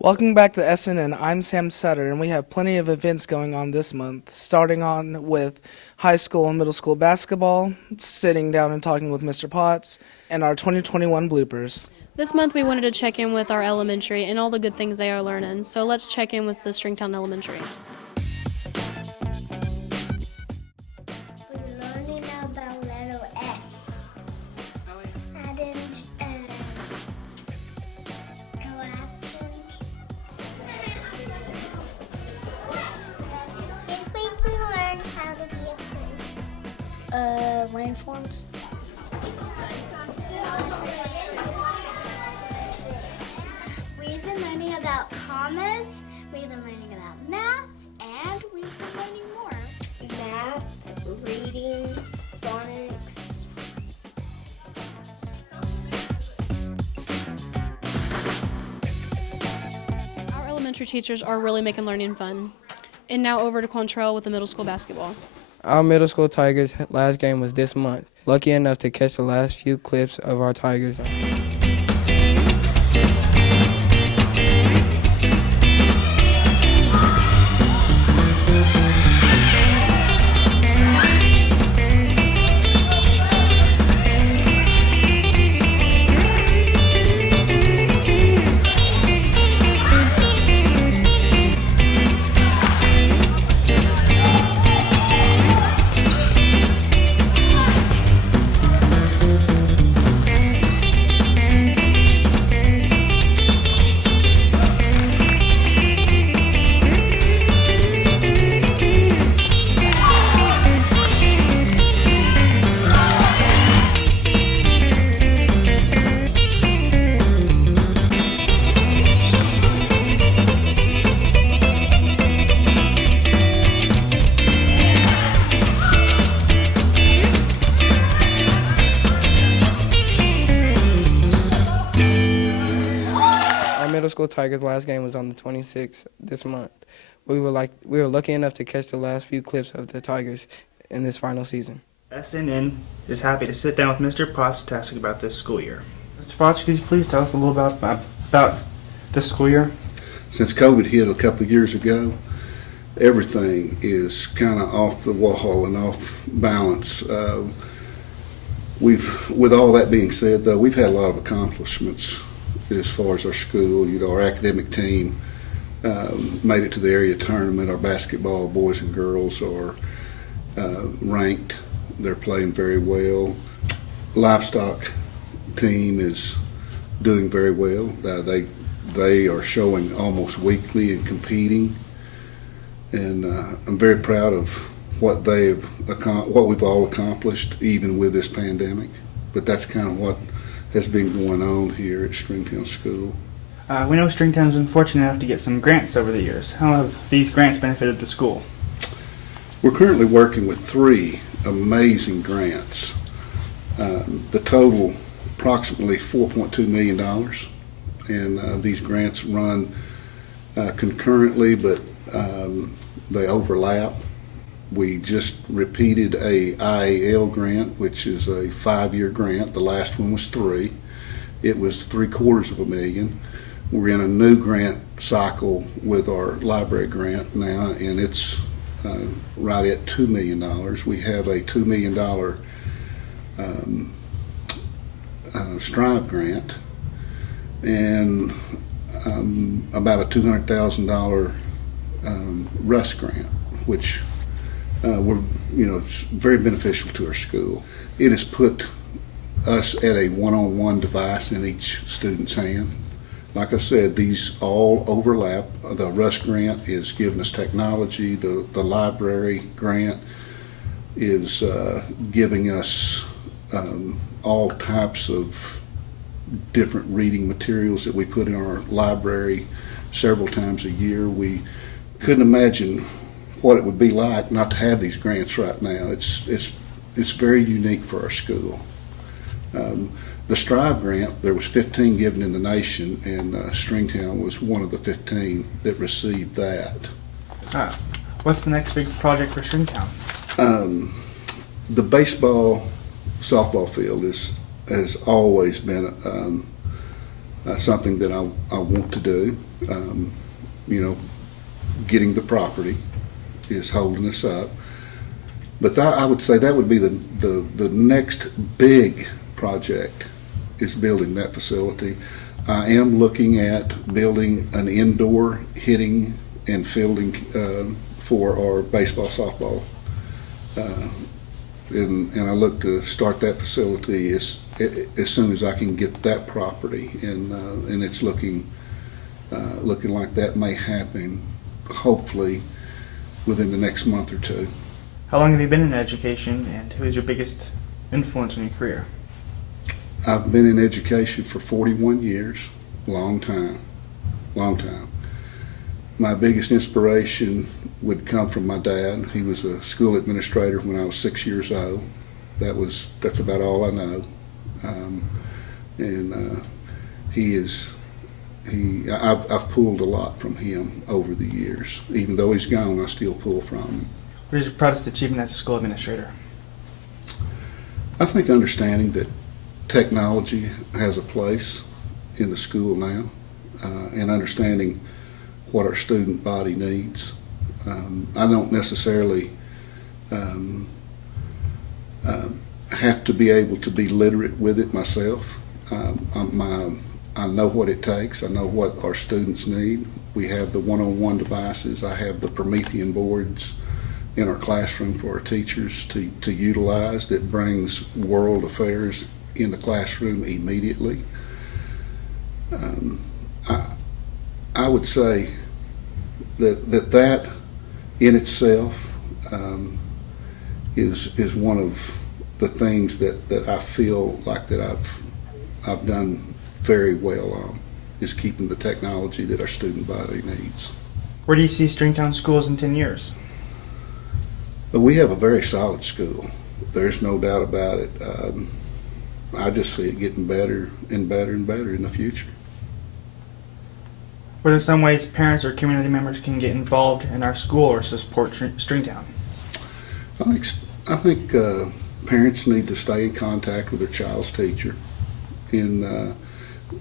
Welcome back to SNN. I'm Sam Sutter, and we have plenty of events going on this month, starting on with high school and middle school basketball, sitting down and talking with Mr. Potts, and our 2021 bloopers. This month we wanted to check in with our elementary and all the good things they are learning, so let's check in with the Stringtown Elementary. We're learning about letter S. Adding collapsing. This week we learned how to be a tree. Landforms. We've been learning about commas, we've been learning about math, and we've been learning more. Math, reading, phonics. Our elementary teachers are really making learning fun. And now over to Quantrell with the middle school basketball. Our middle school Tigers' last game was this month. Lucky enough to catch the last few clips of our Tigers. Middle school Tigers' last game was on the 26th this month. We were lucky enough to catch the last few clips of the Tigers in this final season. SNN is happy to sit down with Mr. Potts to ask about this school year. Mr. Potts, could you please tell us a little about this school year? Since COVID hit a couple of years ago, everything is kind of off the wall and off balance. With all that being said, though, we've had a lot of accomplishments as far as our school. Our academic team made it to the area tournament. Our basketball boys and girls are ranked. They're playing very well. Livestock team is doing very well. They are showing almost weekly and competing, and I'm very proud of what we've all accomplished, even with this pandemic. But that's kind of what has been going on here at Stringtown School. We know Stringtown's been fortunate enough to get some grants over the years. How have these grants benefited the school? We're currently working with 3 amazing grants. The total approximately $4.2 million, and these grants run concurrently, but they overlap. We just repeated a IAL grant, which is a 5-year grant. The last one was 3. It was $750,000. We're in a new grant cycle with our library grant now, and it's right at $2 million. We have a $2 million Strive grant, and about a $200,000 Russ grant, which it's very beneficial to our school. It has put us at a one-on-one device in each student's hand. Like I said, these all overlap. The Russ grant is giving us technology. The library grant is giving us all types of different reading materials that we put in our library several times a year. We couldn't imagine what it would be like not to have these grants right now. It's very unique for our school. The Strive grant, there was 15 given in the nation, and Stringtown was one of the 15 that received that. What's the next big project for Stringtown? The baseball softball field has always been something that I want to do. Getting the property is holding us up. But I would say that would be the next big project, is building that facility. I am looking at building an indoor hitting and fielding for our baseball, softball. And I look to start that facility as soon as I can get that property, and it's looking like that may happen, hopefully within the next month or two. How long have you been in education, and who is your biggest influence in your career? I've been in education for 41 years, long time. My biggest inspiration would come from my dad. He was a school administrator when I was 6 years old. That's about all I know. I've pulled a lot from him over the years. Even though he's gone, I still pull from him. What is your proudest achievement as a school administrator? I think understanding that technology has a place in the school now, and understanding what our student body needs. I don't necessarily have to be able to be literate with it myself. I know what it takes. I know what our students need. We have the one-on-one devices. I have the Promethean boards in our classroom for our teachers to utilize, that brings world affairs in the classroom immediately. I would say that in itself is one of the things that I feel like that I've done very well on, is keeping the technology that our student body needs. Where do you see Stringtown schools in 10 years? But we have a very solid school. There's no doubt about it. I just see it getting better and better and better in the future. What are some ways parents or community members can get involved in our school or support Stringtown? I think parents need to stay in contact with their child's teacher and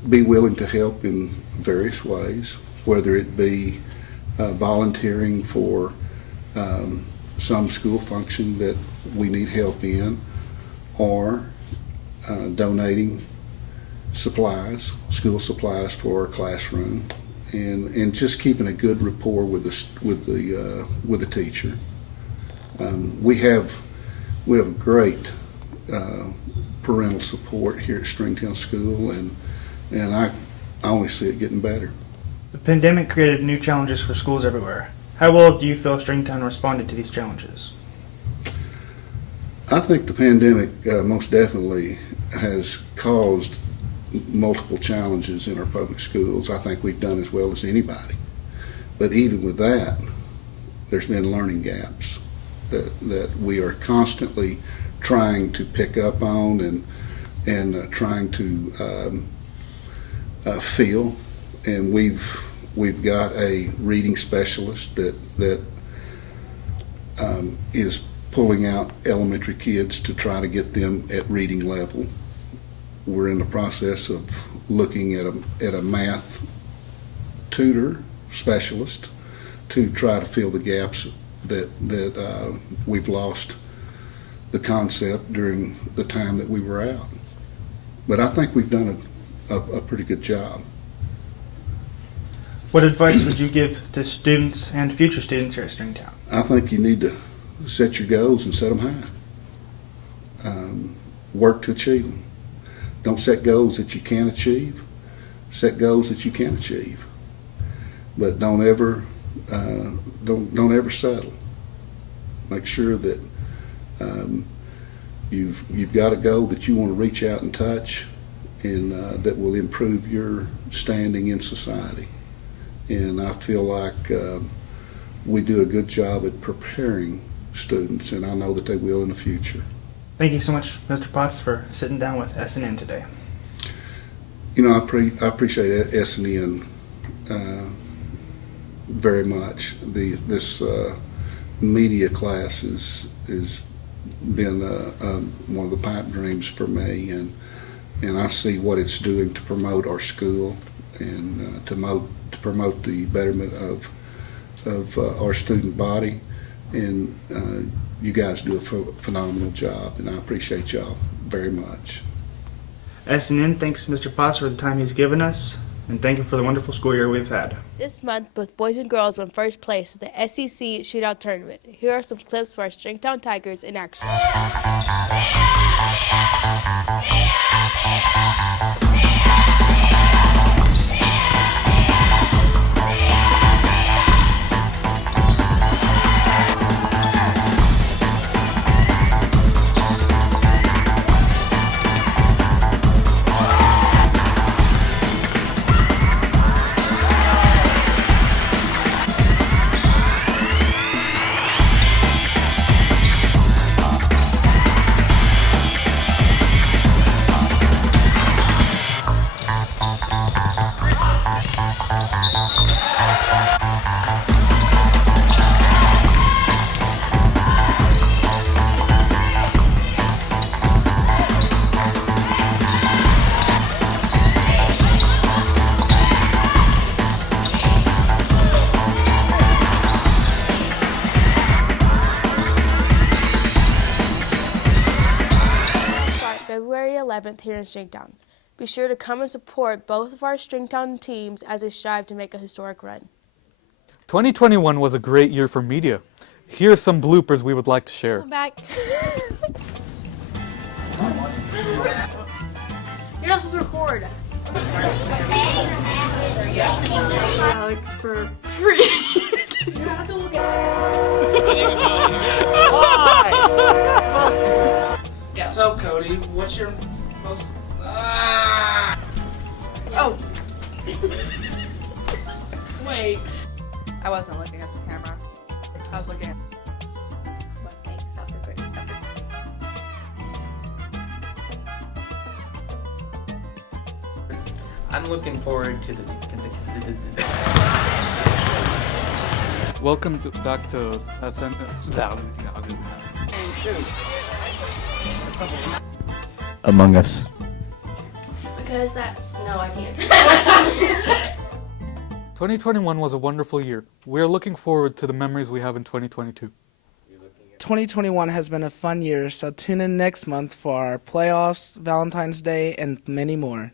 be willing to help in various ways, whether it be volunteering for some school function that we need help in, or donating supplies, school supplies for our classroom, and just keeping a good rapport with the teacher. We have great parental support here at Stringtown School, and I only see it getting better. The pandemic created new challenges for schools everywhere. How well do you feel Stringtown responded to these challenges? I think the pandemic most definitely has caused multiple challenges in our public schools. I think we've done as well as anybody. But even with that, there's been learning gaps that we are constantly trying to pick up on and trying to fill. And we've got a reading specialist that is pulling out elementary kids to try to get them at reading level. We're in the process of looking at a math tutor specialist to try to fill the gaps that we've lost the concept during the time that we were out. But I think we've done a pretty good job. What advice would you give to students and future students here at Stringtown? I think you need to set your goals and set them high. Work to achieve them. Don't set goals that you can't achieve. Set goals that you can achieve. But don't ever settle. Make sure that you've got a goal that you want to reach out and touch, and that will improve your standing in society. And I feel like we do a good job at preparing students, and I know that they will in the future. Thank you so much, Mr. Potts, for sitting down with SNN today. You know, I appreciate SNN very much. This media class has been one of the pipe dreams for me, and and I see what it's doing to promote our school and to promote the betterment of our student body. And you guys do a phenomenal job, and I appreciate y'all very much. SNN thanks Mr. Potts for the time he's given us, and thank you for the wonderful school year we've had. This month, both boys and girls won first place at the SEC Shootout Tournament. Here are some clips for our Stringtown Tigers in action. February 11th here in Stringtown. Be sure to come and support both of our Stringtown teams as they strive to make a historic run. 2021 was a great year for media. Here are some bloopers we would like to share. Come back. You're not supposed to record. Alex for free. You have to look So, Cody, what's your most... Oh. Wait. I wasn't looking at the camera. I was looking at... I'm looking forward to the... Welcome back to SN. Among Us. Because no, I can't. 2021 was a wonderful year. We are looking forward to the memories we have in 2022. 2021 has been a fun year, so tune in next month for our playoffs, Valentine's Day, and many more.